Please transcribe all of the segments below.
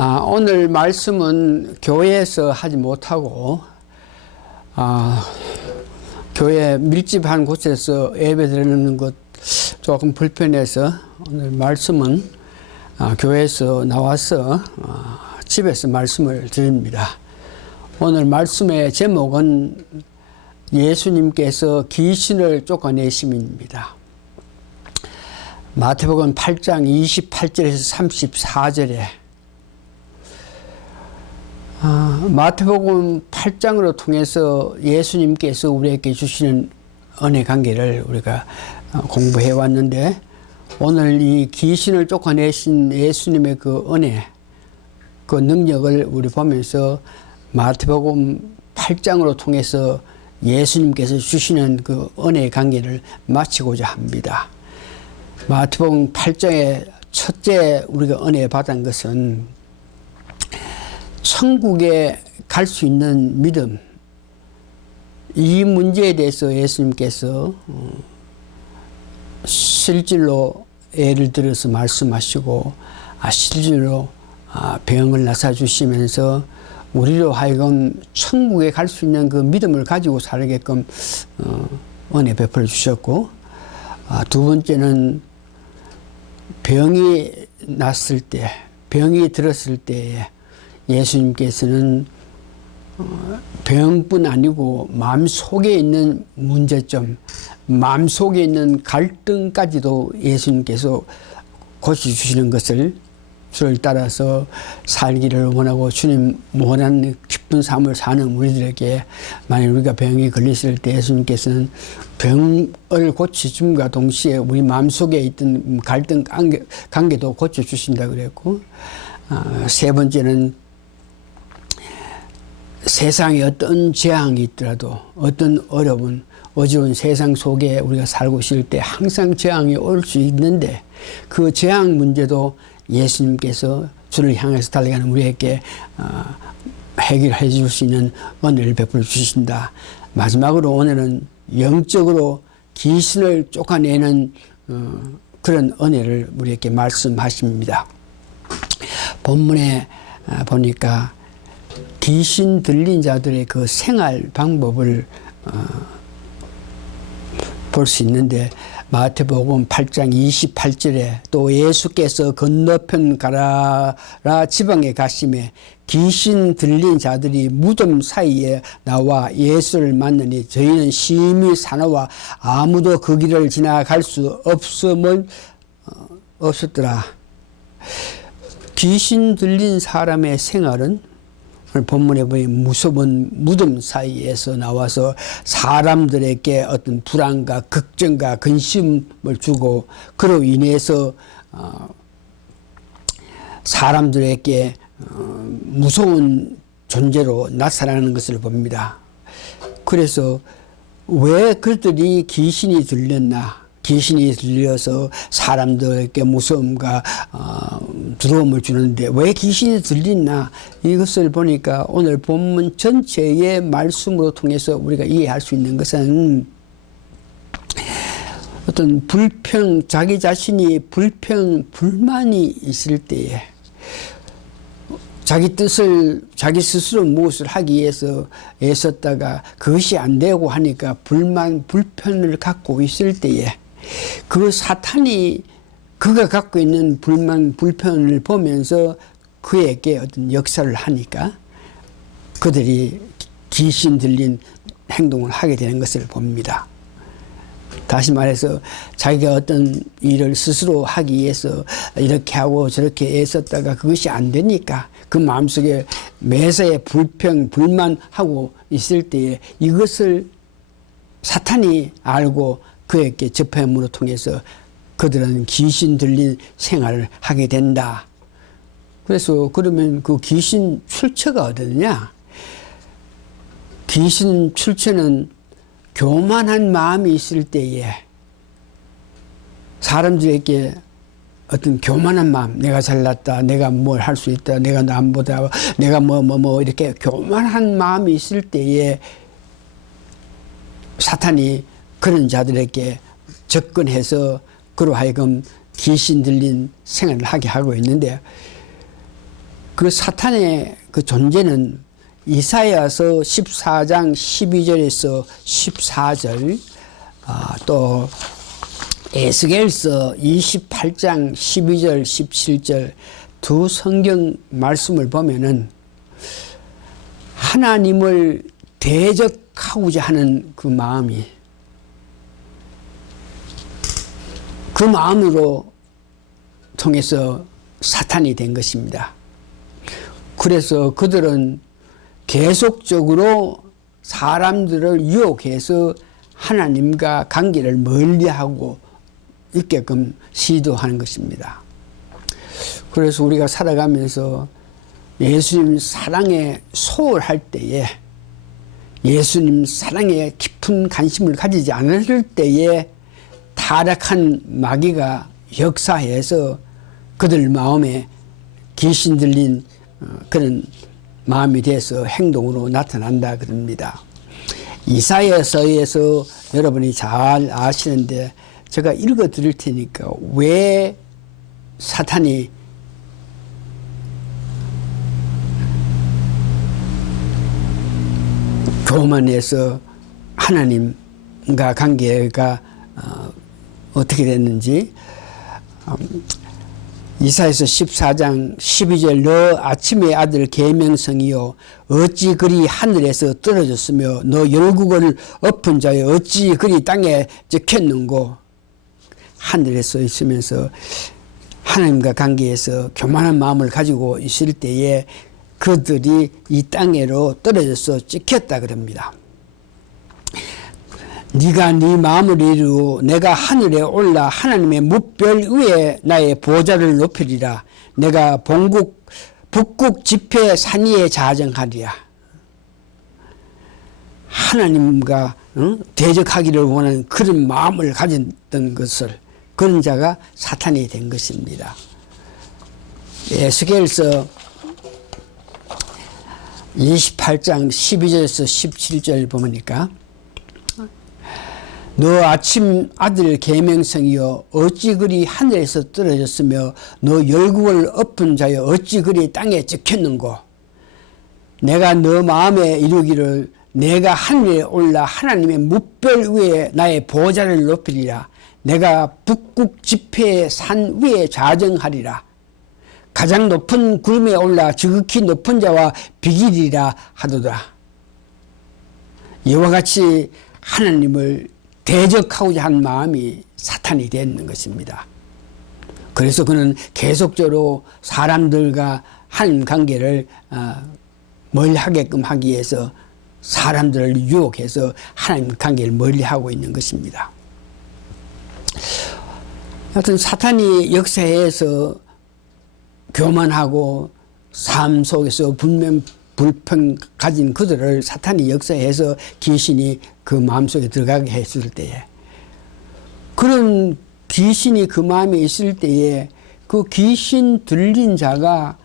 오늘 말씀은 교회에서 하지 못하고 교회 밀집한 곳에서 예배 드리는 것 조금 불편해서 오늘 말씀은 교회에서 나와서 집에서 말씀을 드립니다. 오늘 말씀의 제목은 예수님께서 귀신을 쫓아내심입니다. 마태복음 8장 28절에서 34절에 마태복음 8장으로 통해서 예수님께서 우리에게 주시는 은혜 관계를 우리가 공부해 왔는데, 오늘 이 귀신을 쫓아내신 예수님의 그 은혜, 그 능력을 우리 보면서 마태복음 8장으로 통해서 예수님께서 주시는 그 은혜 관계를 마치고자 합니다. 마태복음 8장의 첫째 우리가 은혜 받은 것은 천국에 갈 수 있는 믿음, 이 문제에 대해서 예수님께서 실질로 예를 들어서 말씀하시고 실질로 병을 나사주시면서 우리로 하여금 천국에 갈 수 있는 그 믿음을 가지고 살게끔 은혜 베풀어 주셨고, 두 번째는 병이 났을 때, 병이 들었을 때에 예수님께서는 병뿐 아니고 마음속에 있는 문제점, 마음속에 있는 갈등까지도 예수님께서 고쳐주시는 것을 주를 따라서 살기를 원하고 주님 원하는 기쁜 삶을 사는 우리들에게, 만약 우리가 병이 걸렸을 때 예수님께서는 병을 고쳐줌과 동시에 우리 마음속에 있던 갈등 관계도 고쳐주신다고 그랬고, 세 번째는 세상에 어떤 재앙이 있더라도, 어떤 어려운 세상 속에 우리가 살고 있을 때 항상 재앙이 올 수 있는데, 그 재앙 문제도 예수님께서 주를 향해서 달려가는 우리에게 해결해 줄 수 있는 은혜를 베풀어 주신다. 마지막으로 오늘은 영적으로 귀신을 쫓아내는 그런 은혜를 우리에게 말씀하십니다. 본문에 보니까 귀신 들린 자들의 그 생활 방법을 볼 수 있는데, 마태복음 8장 28절에 또 예수께서 건너편 가라라 지방에 가심에 귀신 들린 자들이 무덤 사이에 나와 예수를 만나니 저희는 심히 사나워 아무도 그 길을 지나갈 수 없었더라. 귀신 들린 사람의 생활은 본문에 보면 무서운 무덤 사이에서 나와서 사람들에게 어떤 불안과 걱정과 근심을 주고, 그로 인해서 사람들에게 무서운 존재로 나타나는 것을 봅니다. 그래서 왜 그들이 귀신이 들렸나? 귀신이 들려서 사람들에게 무서움과 두려움을 주는데 왜 귀신이 들리나? 이것을 보니까 오늘 본문 전체의 말씀으로 통해서 우리가 이해할 수 있는 것은, 어떤 자기 자신이 불만이 있을 때에 자기 스스로 무엇을 하기 위해서 애썼다가 그것이 안 되고 하니까 불편을 갖고 있을 때에 그 사탄이 그가 갖고 있는 불편을 보면서 그에게 어떤 역사를 하니까 그들이 귀신 들린 행동을 하게 되는 것을 봅니다. 다시 말해서 자기가 어떤 일을 스스로 하기 위해서 이렇게 하고 저렇게 애썼다가 그것이 안 되니까 그 마음속에 매사에 불만하고 있을 때에 이것을 사탄이 알고 그에게 접함으로 통해서 그들은 귀신 들린 생활을 하게 된다. 그래서 그러면 그 귀신 출처가 어디냐? 귀신 출처는 교만한 마음이 있을 때에 사람들에게 어떤 교만한 마음, 내가 잘났다, 내가 뭘 할 수 있다, 내가 남보다, 내가 이렇게 교만한 마음이 있을 때에 사탄이 그런 자들에게 접근해서 그로 하여금 귀신 들린 생활을 하게 하고 있는데, 그 사탄의 그 존재는 이사야서 14장 12절에서 14절, 또 에스겔서 28장 12절 17절 두 성경 말씀을 보면은 하나님을 대적하고자 하는 그 마음이, 그 마음으로 통해서 사탄이 된 것입니다. 그래서 그들은 계속적으로 사람들을 유혹해서 하나님과 관계를 멀리하고 있게끔 시도하는 것입니다. 그래서 우리가 살아가면서 예수님 사랑에 소홀할 때에, 예수님 사랑에 깊은 관심을 가지지 않을 때에 타락한 마귀가 역사해서 그들 마음에 귀신 들린 그런 마음이 돼서 행동으로 나타난다 그럽니다. 이사야서에서 여러분이 잘 아시는데 제가 읽어 드릴 테니까 왜 사탄이 교만해서 하나님과 관계가 어떻게 됐는지, 이사야서 14장 12절 너 아침의 아들 계명성이요 어찌 그리 하늘에서 떨어졌으며 너 열국을 엎은 자여 어찌 그리 땅에 적혔는고. 하늘에서 있으면서 하나님과 관계에서 교만한 마음을 가지고 있을 때에 그들이 이 땅에로 떨어져서 찍혔다 그럽니다. 네가 네 마음을 이루고 내가 하늘에 올라 하나님의 뭇별 위에 나의 보좌를 높이리라. 내가 북극 지폐 산 위에 자정하리라. 하나님과 대적하기를 원하는 그런 마음을 가졌던 것을, 그런 자가 사탄이 된 것입니다. 에스겔서 28장 12절에서 17절 보니까 너 아침 아들 계명성이여 어찌 그리 하늘에서 떨어졌으며 너 열국을 엎은 자여 어찌 그리 땅에 찍혔는고. 내가 너 마음에 이루기를 내가 하늘에 올라 하나님의 뭇별 위에 나의 보좌를 높이리라. 내가 북극 지폐의 산 위에 좌정하리라. 가장 높은 구름에 올라 지극히 높은 자와 비기리라 하도다. 이와 같이 하나님을 대적하고자 한 마음이 사탄이 되는 것입니다. 그래서 그는 계속적으로 사람들과 하나님 관계를 멀리하게끔 하기 위해서 사람들을 유혹해서 하나님 관계를 멀리하고 있는 것입니다. 하여튼 사탄이 역사에서 교만하고 삶 속에서 불평 가진 그들을 사탄이 역사해서 귀신이 그 마음속에 들어가게 했을 때에, 그런 귀신이 그 마음에 있을 때에 그 귀신 들린 자가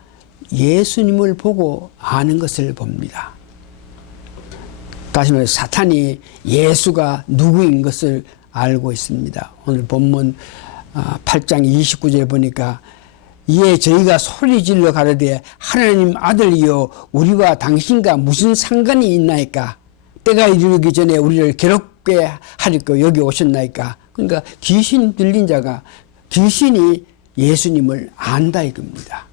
예수님을 보고 아는 것을 봅니다. 다시 말해서 사탄이 예수가 누구인 것을 알고 있습니다. 오늘 본문 8장 29절에 보니까 이에 저희가 소리질러 가로되 하나님 아들이여 우리와 당신과 무슨 상관이 있나이까. 때가 이르기 전에 우리를 괴롭게 하리까 여기 오셨나이까. 그러니까 귀신 들린 자가 귀신이 예수님을 안다 이겁니다.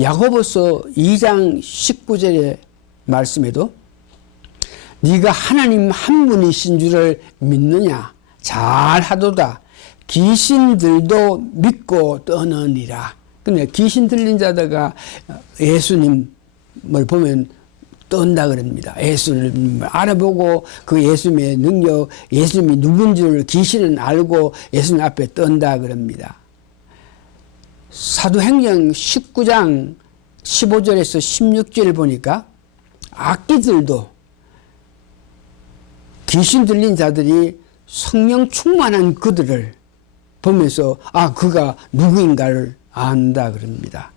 야고보서 2장 19절의 말씀에도 네가 하나님 한 분이신 줄을 믿느냐 잘하도다. 귀신들도 믿고 떠느니라. 근데 귀신 들린 자다가 예수님을 보면 떤다 그럽니다. 예수님을 알아보고 그 예수님의 능력, 예수님이 누군지를 귀신은 알고 예수님 앞에 떤다 그럽니다. 사도행전 19장 15절에서 16절을 보니까 악기들도 귀신 들린 자들이 성령 충만한 그들을 보면서 그가 누구인가를 안다 그럽니다.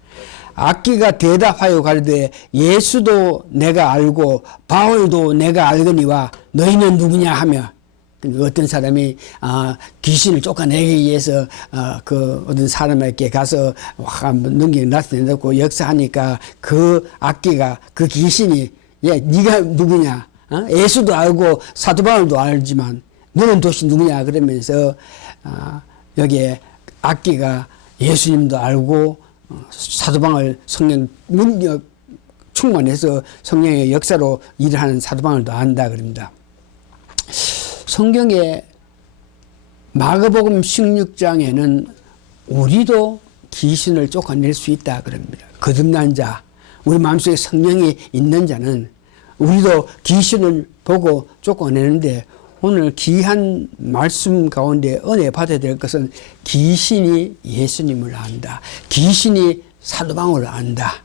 악기가 대답하여 가로되 예수도 내가 알고 바울도 내가 알거니와 너희는 누구냐 하며 어떤 사람이 귀신을 쫓아내기 위해서 그 어떤 사람에게 가서 한번 능력이 나타내고 역사하니까 그 악기가 그 귀신이 네가 누구냐? 예수도 알고 사도 바울도 알지만 너는 도대체 누구냐? 그러면서 여기에 악기가 예수님도 알고 사도 바울 성령 능력 충만해서 성령의 역사로 일을 하는 사도 바울도 안다 그럽니다. 성경에 마가복음 16장에는 우리도 귀신을 쫓아낼 수 있다 그럽니다. 거듭난 자, 우리 마음속에 성령이 있는 자는 우리도 귀신을 보고 쫓아내는데 오늘 귀한 말씀 가운데 은혜 받아야 될 것은 귀신이 예수님을 안다. 귀신이 사도 바울을 안다.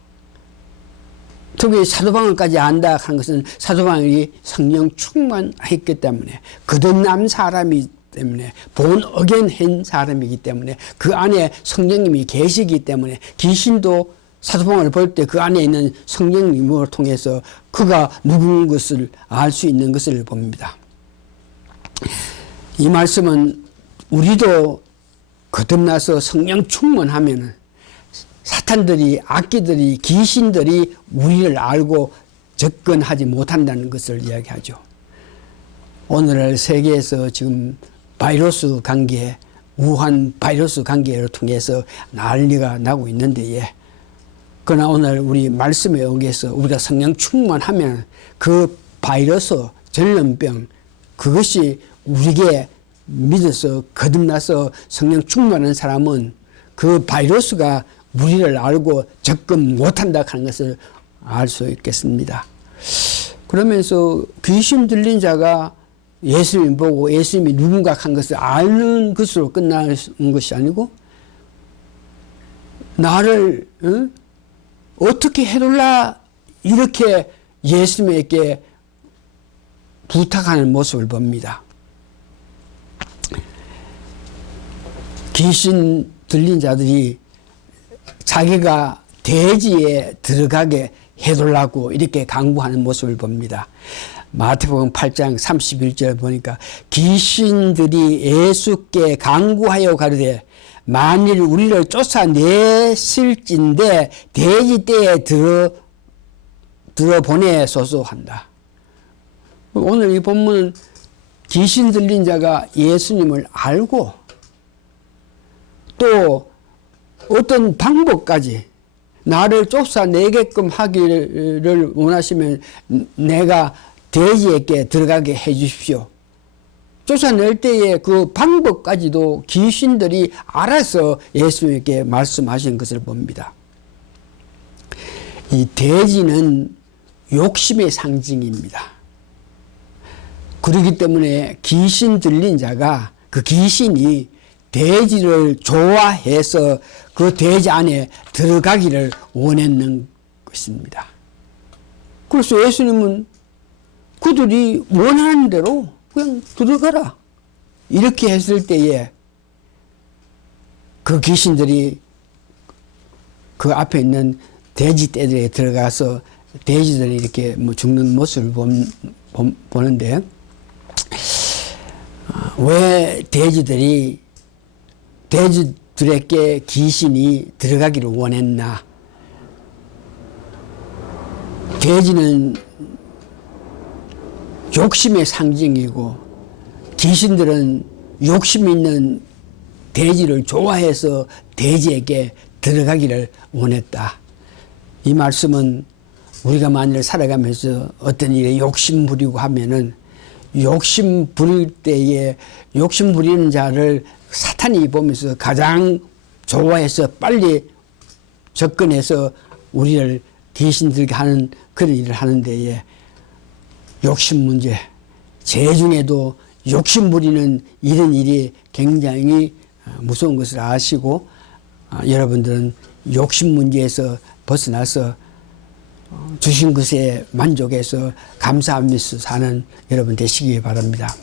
특히 사도 바울까지 안다 하는 것은 사도 바울이 성령 충만했기 때문에 거듭난 사람이기 때문에 본 어겐한 사람이기 때문에 그 안에 성령님이 계시기 때문에 귀신도 사도 바울을 볼 때 그 안에 있는 성령님을 통해서 그가 누구인 것을 알 수 있는 것을 봅니다. 이 말씀은 우리도 거듭나서 성령 충만하면 사탄들이, 악기들이, 귀신들이 우리를 알고 접근하지 못한다는 것을 이야기하죠. 오늘날 세계에서 지금 바이러스 관계, 우한 바이러스 관계를 통해서 난리가 나고 있는데, 그러나 오늘 우리 말씀에 의해서 우리가 성령 충만하면 그 바이러스, 전염병, 그것이 우리에게 믿어서 거듭나서 성령 충만한 사람은 그 바이러스가 우리를 알고 접근 못한다 하는 것을 알 수 있겠습니다. 그러면서 귀신 들린 자가 예수님 보고 예수님이 누군가 한 것을 아는 것으로 끝나는 것이 아니고 나를 어떻게 해둘라 이렇게 예수님에게 부탁하는 모습을 봅니다. 귀신 들린 자들이 자기가 대지에 들어가게 해달라고 이렇게 강구하는 모습을 봅니다. 마태복음 8장 31절 보니까 귀신들이 예수께 강구하여 가르되 만일 우리를 쫓아냈을진데 대지떼에 들어보내소서 한다. 오늘 이 본문은 귀신 들린 자가 예수님을 알고 또 어떤 방법까지 나를 쫓아내게끔 하기를 원하시면 내가 대지에게 들어가게 해 주십시오. 쫓아낼 때의 그 방법까지도 귀신들이 알아서 예수님께 말씀하신 것을 봅니다. 이 대지는 욕심의 상징입니다. 그렇기 때문에 귀신 들린 자가 그 귀신이 대지를 좋아해서 그 대지 안에 들어가기를 원했는 것입니다. 그래서 예수님은 그들이 원하는 대로 그냥 들어가라 이렇게 했을 때에 그 귀신들이 그 앞에 있는 돼지 떼들에 들어가서 돼지들이 이렇게 죽는 모습을 보는데 왜 돼지들에게 귀신이 들어가기를 원했나? 돼지는 욕심의 상징이고 귀신들은 욕심 있는 돼지를 좋아해서 돼지에게 들어가기를 원했다. 이 말씀은 우리가 만일 살아가면서 어떤 일에 욕심 부리고 하면은 욕심 부릴 때에 욕심 부리는 자를 사탄이 보면서 가장 좋아해서 빨리 접근해서 우리를 귀신들게 하는 그런 일을 하는 데에 욕심 문제, 죄 중에도 욕심 부리는 이런 일이 굉장히 무서운 것을 아시고 여러분들은 욕심 문제에서 벗어나서 주신 것에 만족해서 감사하면서 사는 여러분 되시기 바랍니다.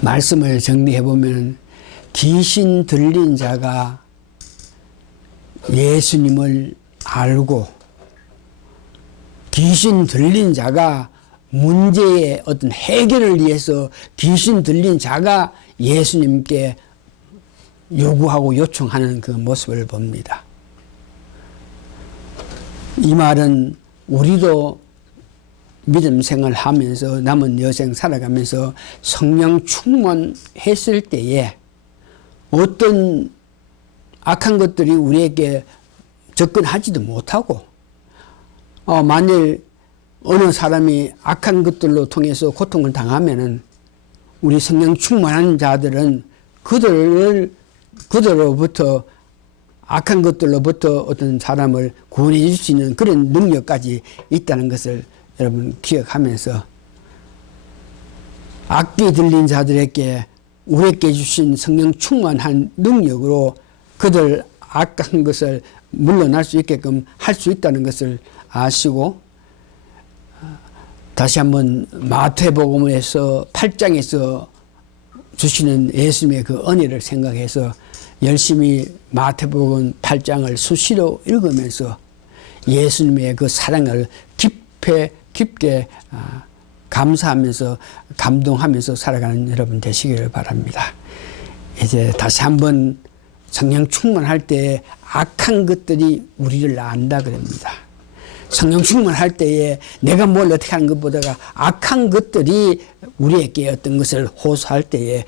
말씀을 정리해 보면 귀신 들린 자가 예수님을 알고 귀신 들린 자가 문제의 어떤 해결을 위해서 귀신 들린 자가 예수님께 요구하고 요청하는 그 모습을 봅니다. 이 말은 우리도 믿음 생활하면서 남은 여생 살아가면서 성령 충만했을 때에 어떤 악한 것들이 우리에게 접근하지도 못하고 만일 어느 사람이 악한 것들로 통해서 고통을 당하면은 우리 성령 충만한 자들은 그들로부터 악한 것들로부터 어떤 사람을 구원해 줄 수 있는 그런 능력까지 있다는 것을 여러분 기억하면서 악기 들린 자들에게 우리에게 주신 성령 충만한 능력으로 그들 악한 것을 물러날 수 있게끔 할 수 있다는 것을 아시고 다시 한번 마태복음에서 8장에서 주시는 예수님의 그 은혜를 생각해서 열심히 마태복음 8장을 수시로 읽으면서 예수님의 그 사랑을 깊게 감사하면서 감동하면서 살아가는 여러분 되시기를 바랍니다. 이제 다시 한번 성령 충만할 때 악한 것들이 우리를 안다 그럽니다. 성령 충만할 때에 내가 뭘 어떻게 하는 것보다가 악한 것들이 우리에게 어떤 것을 호소할 때에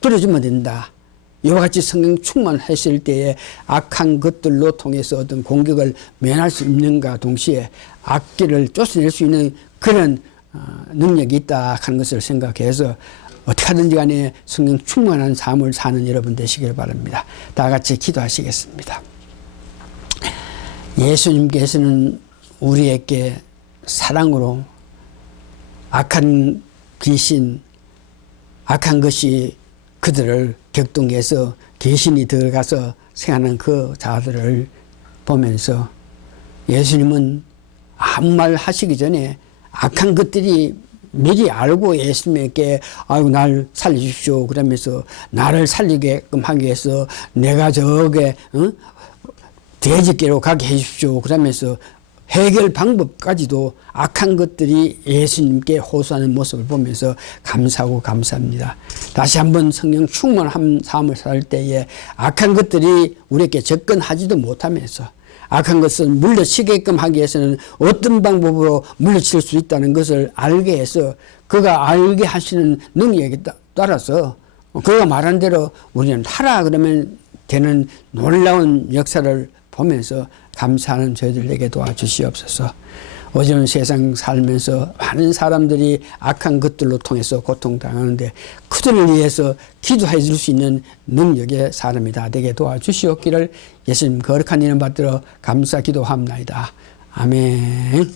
들어주면 된다. 이와 같이 성령 충만했을 때에 악한 것들로 통해서 어떤 공격을 면할 수 있는가 동시에 악기를 쫓아낼 수 있는 그런 능력이 있다 하는 것을 생각해서 어떻게 하든지 간에 성령 충만한 삶을 사는 여러분 되시길 바랍니다. 다 같이 기도하시겠습니다. 예수님께서는 우리에게 사랑으로 악한 귀신, 악한 것이 그들을 격동해서 귀신이 들어가서 생하는 그 자들을 보면서 예수님은 아무 말 하시기 전에 악한 것들이 미리 알고 예수님께 날 살려주십시오 그러면서 나를 살리게끔 하기 위해서 내가 저게 돼지께로 가게 해주십시오 그러면서 해결 방법까지도 악한 것들이 예수님께 호소하는 모습을 보면서 감사하고 감사합니다. 다시 한번 성령 충만한 삶을 살 때에 악한 것들이 우리에게 접근하지도 못하면서 악한 것을 물리치게끔 하기 위해서는 어떤 방법으로 물리칠 수 있다는 것을 알게 해서 그가 알게 하시는 능력에 따라서 그가 말한 대로 우리는 하라 그러면 되는 놀라운 역사를 보면서 감사하는 저희들에게 도와주시옵소서. 요즘 세상 살면서 많은 사람들이 악한 것들로 통해서 고통당하는데 그들을 위해서 기도해 줄 수 있는 능력의 사람이 다 되게 도와주시옵기를 예수님 거룩한 이름 받들어 감사 기도합나이다. 아멘.